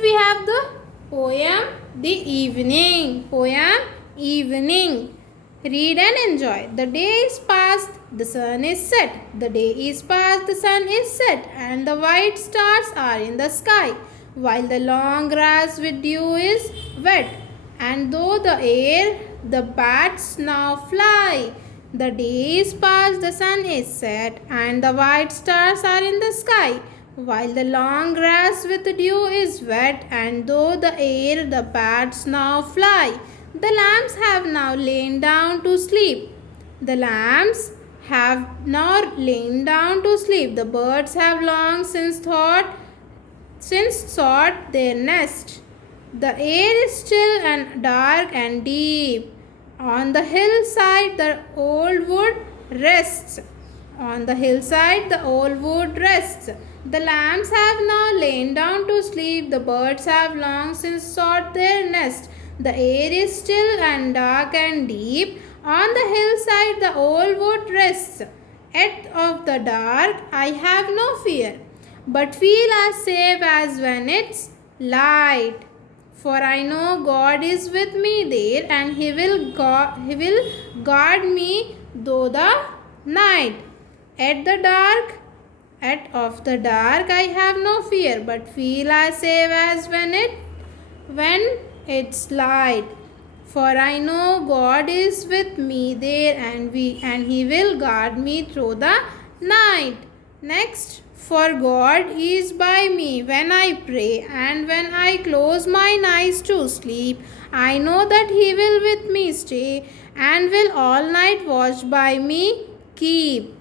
we have the poem The Evening. Poem Evening. Read and enjoy. The day is past, the sun is set. The day is past, the sun is set, and the white stars are in the sky, while the long grass with dew is wet. And though the air, the bats now fly. The day is past, the sun is set, and the white stars are in the sky, while the long grass with dew is wet, and though the air, the bats now fly. The lambs have now lain down to sleep. The lambs have now lain down to sleep. The birds have long since sought their nest. The air is still and dark and deep. On the hillside the old wood rests. On the hillside the old wood rests. The lambs have now lain down to sleep. The birds have long since sought their nest. The air is still and dark and deep. On the hillside the old wood rests. Yet of the dark I have no fear, but feel as safe as when it's light. For I know God is with me there, and He will guard me through the night. At of the dark I have no fear, but feel as safe as when it's light. For I know God is with me there, and He will guard me through the night. Next. For God is by me when I pray, and when I close mine eyes to sleep, I know that He will with me stay, and will all night watch by me keep.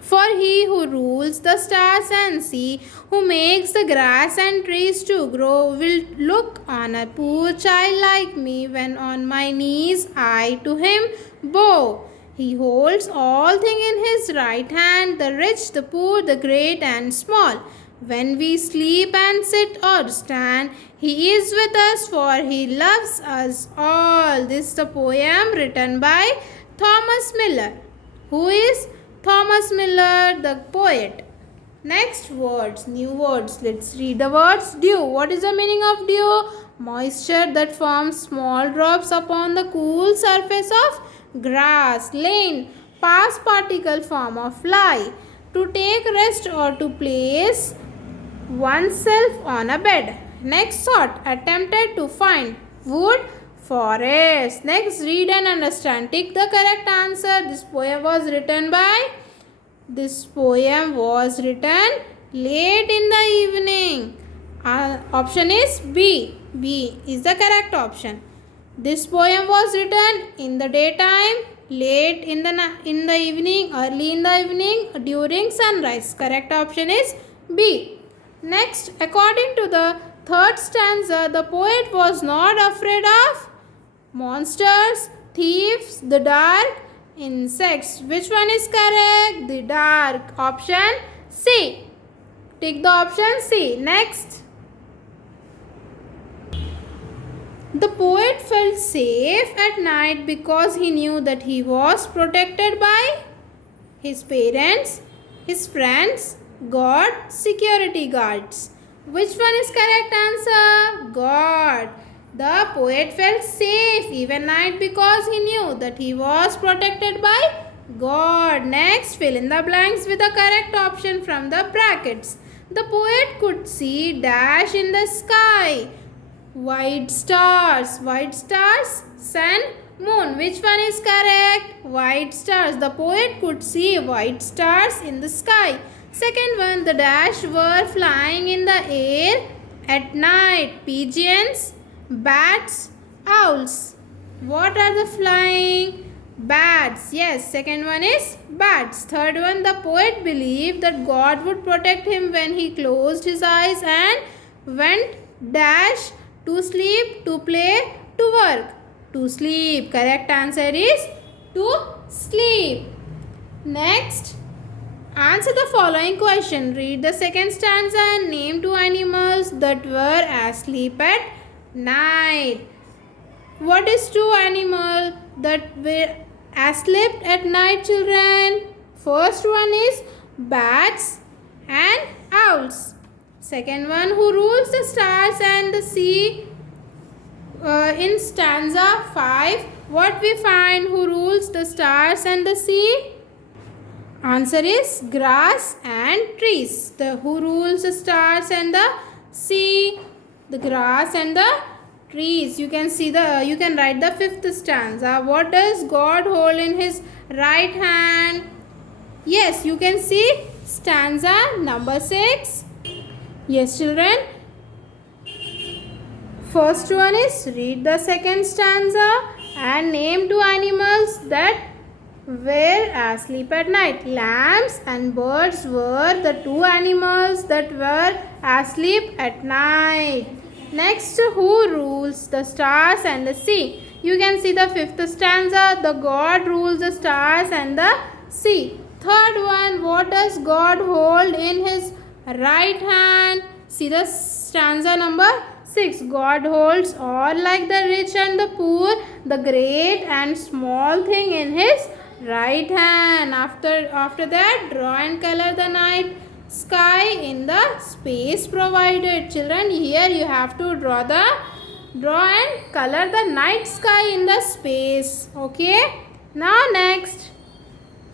For He who rules the stars and sea, who makes the grass and trees to grow, will look on a poor child like me when on my knees I to Him bow. He holds all things in His right hand, the rich, the poor, the great and small. When we sleep and sit or stand, He is with us, for He loves us all. This is the poem written by Thomas Miller. Who is Thomas Miller, the poet? Next words, new words. Let's read the words. Dew. What is the meaning of dew? Moisture that forms small drops upon the cool surface of grass. Lane. Past particle form of lie. To take rest or to place oneself on a bed. Next thought. Attempted to find. Wood. Forest. Next, read and understand. Tick the correct answer. This poem was written late in the evening. Option is B. B is the correct option. This poem was written in the daytime, late in the evening, early in the evening, during sunrise. Correct option is B. Next, according to the third stanza, the poet was not afraid of monsters, thieves, the dark, insects. Which one is correct? The dark. Option C. Take the option C. Next. The poet felt safe at night because he knew that he was protected by his parents, his friends, God, security guards. Which one is correct answer? God. The poet felt safe even night because he knew that he was protected by God. Next, fill in the blanks with the correct option from the brackets. The poet could see dash in the sky. White stars, sun, moon. Which one is correct? White stars. The poet could see white stars in the sky. Second one, the dash were flying in the air at night. Pigeons, bats, owls. What are the flying? Bats. Yes, second one is bats. Third one, the poet believed that God would protect him when he closed his eyes and went dash to sleep, to play, to work. To sleep. Correct answer is to sleep. Next, answer the following question. Read the second stanza and name two animals that were asleep at night. What is two animals that were asleep at night, children? First one is bats and owls. Second one, who rules the stars and the sea? In stanza 5, what we find? Who rules the stars and the sea? Answer is grass and trees. The who rules the stars and the sea? The grass and the trees. You can see you can write the fifth stanza. What does God hold in his right hand? Yes, you can see stanza number 6. Yes, children. First one is read the second stanza and name 2 animals that were asleep at night. Lambs and birds were the 2 animals that were asleep at night. Next, who rules the stars and the sea? You can see the fifth stanza. The God rules the stars and the sea. Third one, what does God hold in his right hand? See the stanza number 6. God holds all like the rich and the poor, the great and small thing in his right hand. After that, draw and color the night sky in the space provided. Children, here you have to draw and color the night sky in the space. Okay. Now next,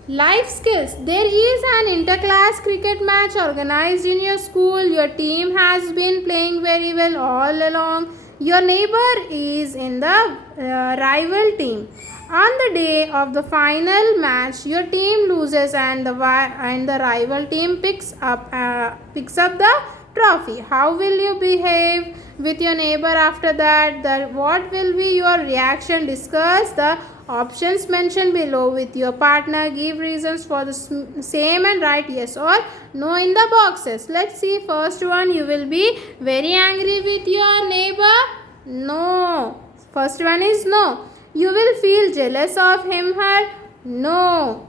life skills. There is an interclass cricket match organized in your school. Your team has been playing very well all along. Your neighbor is in the rival team. On the day of the final match, your team loses and the rival team picks up the trophy. How will you behave with your neighbor after that? What will be your reaction? Discuss the options mentioned below with your partner. Give reasons for the same and write yes or no in the boxes. Let's see. First one, you will be very angry with your neighbor. No. First one is no. You will feel jealous of him, her. No.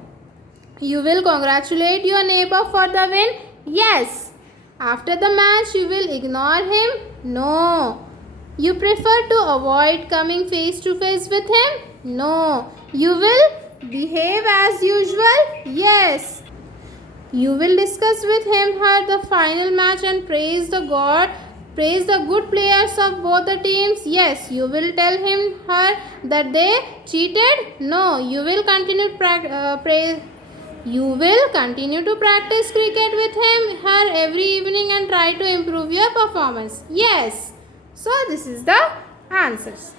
You will congratulate your neighbor for the win. Yes. After the match, you will ignore him. No. You prefer to avoid coming face to face with him. No. You will behave as usual. Yes. You will discuss with him, her, the final match and praise the good players of both the teams. Yes. You will tell him, her, that they cheated. No. You will continue to practice cricket with him, her, every evening and try to improve your performance. Yes. So this is the answers.